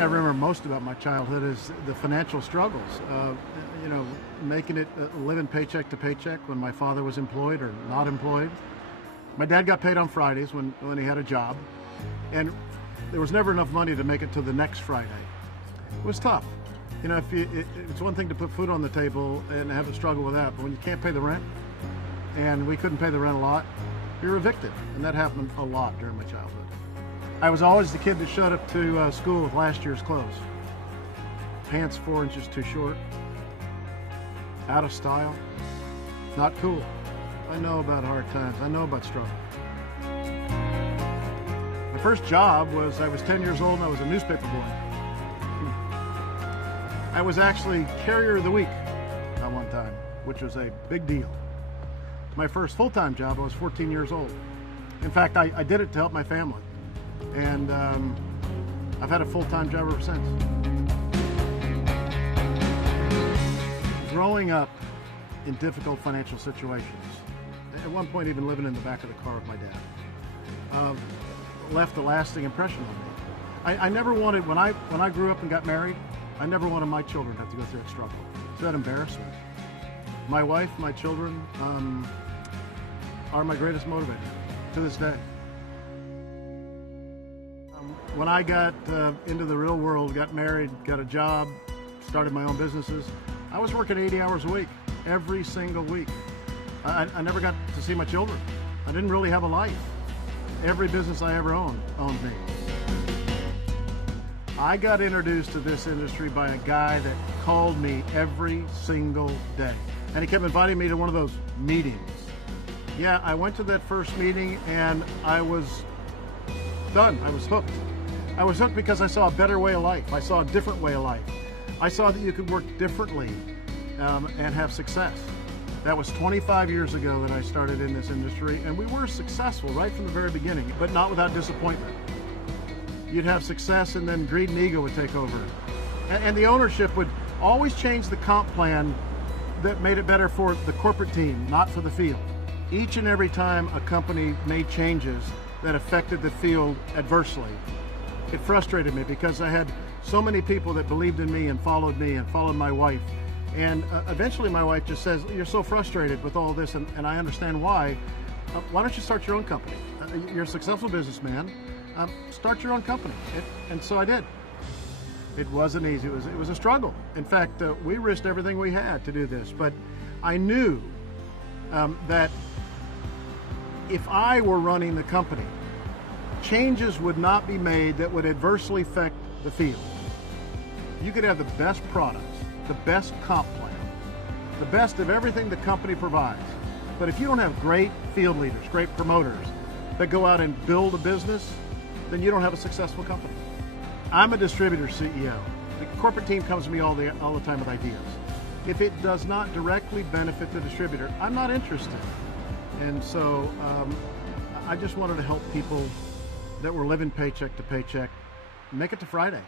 thing I remember most about my childhood is the financial struggles. You know, making it, living paycheck to paycheck when my father was employed or not employed. My dad got paid on Fridays when he had a job, and there was never enough money to make it to the next Friday. It was tough. You know, it's one thing to put food on the table and have a struggle with that, but when you can't pay the rent, and we couldn't pay the rent a lot, you're evicted, and that happened a lot during my childhood. I was always the kid that showed up to school with last year's clothes. Pants 4 inches too short, out of style, not cool. I know about hard times, I know about struggle. My first job was, I was 10 years old and I was a newspaper boy. I was actually Carrier of the Week at one time, which was a big deal. My first full-time job, I was 14 years old. In fact, I did it to help my family. And I've had a full-time job ever since. Growing up in difficult financial situations, at one point even living in the back of the car with my dad, left a lasting impression on me. I never wanted, when I grew up and got married, I never wanted my children to have to go through that struggle, through that embarrassment. My wife, my children are my greatest motivator to this day. When I got into the real world, got married, got a job, started my own businesses, I was working 80 hours a week, every single week. I never got to see my children. I didn't really have a life. Every business I ever owned me. I got introduced to this industry by a guy that called me every single day. And he kept inviting me to one of those meetings. Yeah, I went to that first meeting and I was done. I was hooked. I was hooked because I saw a better way of life. I saw a different way of life. I saw that you could work differently and have success. That was 25 years ago that I started in this industry, and we were successful right from the very beginning, but not without disappointment. You'd have success and then greed and ego would take over. And the ownership would always change the comp plan that made it better for the corporate team, not for the field. Each and every time a company made changes that affected the field adversely, it frustrated me because I had so many people that believed in me and followed my wife. And eventually my wife just says, "You're so frustrated with all this, and I understand why. Why don't you start your own company? You're a successful businessman. Start your own company." And so I did. It wasn't easy. It was a struggle. In fact, we risked everything we had to do this. But I knew that if I were running the company, changes would not be made that would adversely affect the field. You could have the best products, the best comp plan, the best of everything the company provides. But if you don't have great field leaders, great promoters that go out and build a business, then you don't have a successful company. I'm a distributor CEO. The corporate team comes to me all the time with ideas. If it does not directly benefit the distributor, I'm not interested. And so I just wanted to help people that were living paycheck to paycheck make it to Friday.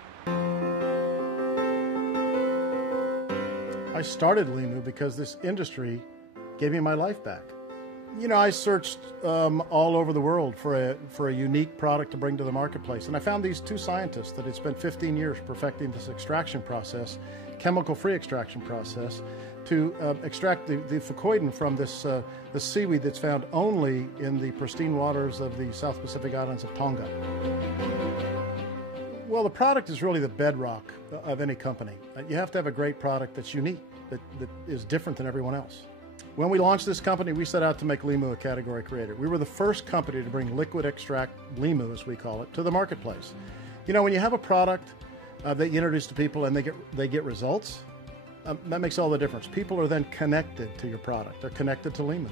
I started LIMU because this industry gave me my life back. You know, I searched all over the world for a unique product to bring to the marketplace, and I found these two scientists that had spent 15 years perfecting this extraction process, chemical-free extraction process, to extract the fucoidin from this the seaweed that's found only in the pristine waters of the South Pacific islands of Tonga. Well, the product is really the bedrock of any company. You have to have a great product that's unique, that is different than everyone else. When we launched this company, we set out to make LIMU a category creator. We were the first company to bring liquid extract, LIMU as we call it, to the marketplace. You know, when you have a product that you introduce to people and they get results, that makes all the difference. People are then connected to your product. They're connected to LIMU.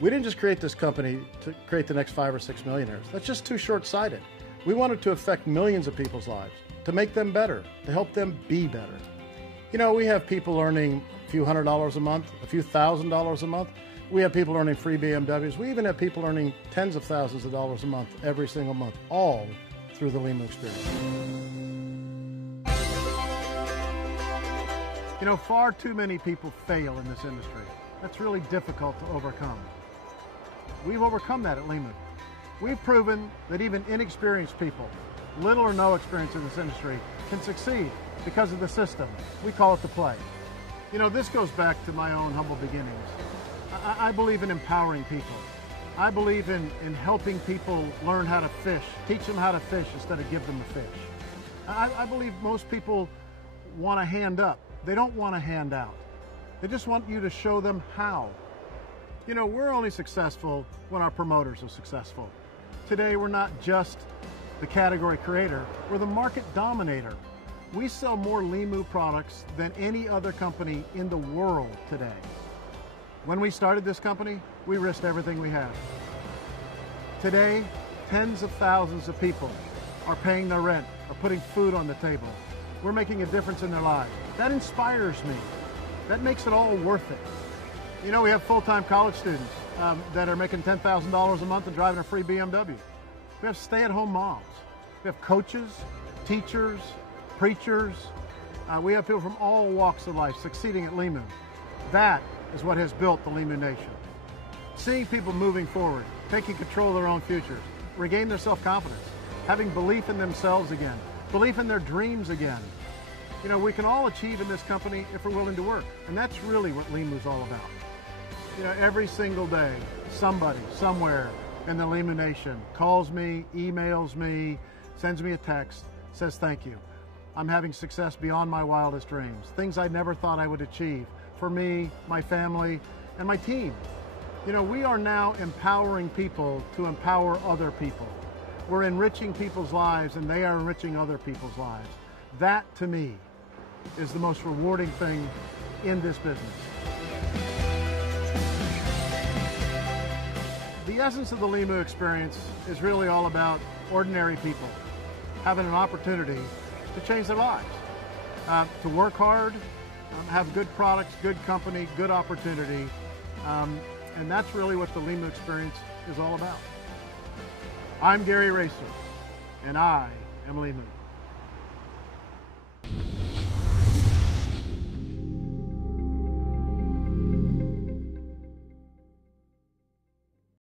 We didn't just create this company to create the next 5 or 6 millionaires. That's just too short-sighted. We wanted to affect millions of people's lives, to make them better, to help them be better. You know, we have people earning a few $100s a month, a few $1,000s a month. We have people earning free BMWs. We even have people earning tens of thousands of dollars a month, every single month, all through the LIMU experience. You know, far too many people fail in this industry. That's really difficult to overcome. We've overcome that at LIMU. We've proven that even inexperienced people, little or no experience in this industry, can succeed because of the system. We call it the play. You know, this goes back to my own humble beginnings. I believe in empowering people. I believe in helping people learn how to fish, teach them how to fish instead of give them a fish. I believe most people want a hand up. They don't want a hand out. They just want you to show them how. You know, we're only successful when our promoters are successful. Today, we're not just the category creator, we're the market dominator. We sell more LIMU products than any other company in the world today. When we started this company, we risked everything we had. Today, tens of thousands of people are paying their rent, are putting food on the table. We're making a difference in their lives. That inspires me. That makes it all worth it. You know, we have full-time college students that are making $10,000 a month and driving a free BMW. We have stay-at-home moms. We have coaches, teachers, preachers. We have people from all walks of life succeeding at LIMU. That is what has built the LIMU Nation. Seeing people moving forward, taking control of their own futures, regain their self-confidence, having belief in themselves again, belief in their dreams again. You know, we can all achieve in this company if we're willing to work. And that's really what LIMU is all about. You know, every single day, somebody, somewhere in the LIMU Nation calls me, emails me, sends me a text, says thank you. I'm having success beyond my wildest dreams, things I never thought I would achieve for me, my family, and my team. You know, we are now empowering people to empower other people. We're enriching people's lives and they are enriching other people's lives. That, to me, is the most rewarding thing in this business. The essence of the LIMU experience is really all about ordinary people having an opportunity to change their lives, to work hard, have good products, good company, good opportunity, and that's really what the LIMU experience is all about. I'm Gary Racer, and I am LIMU.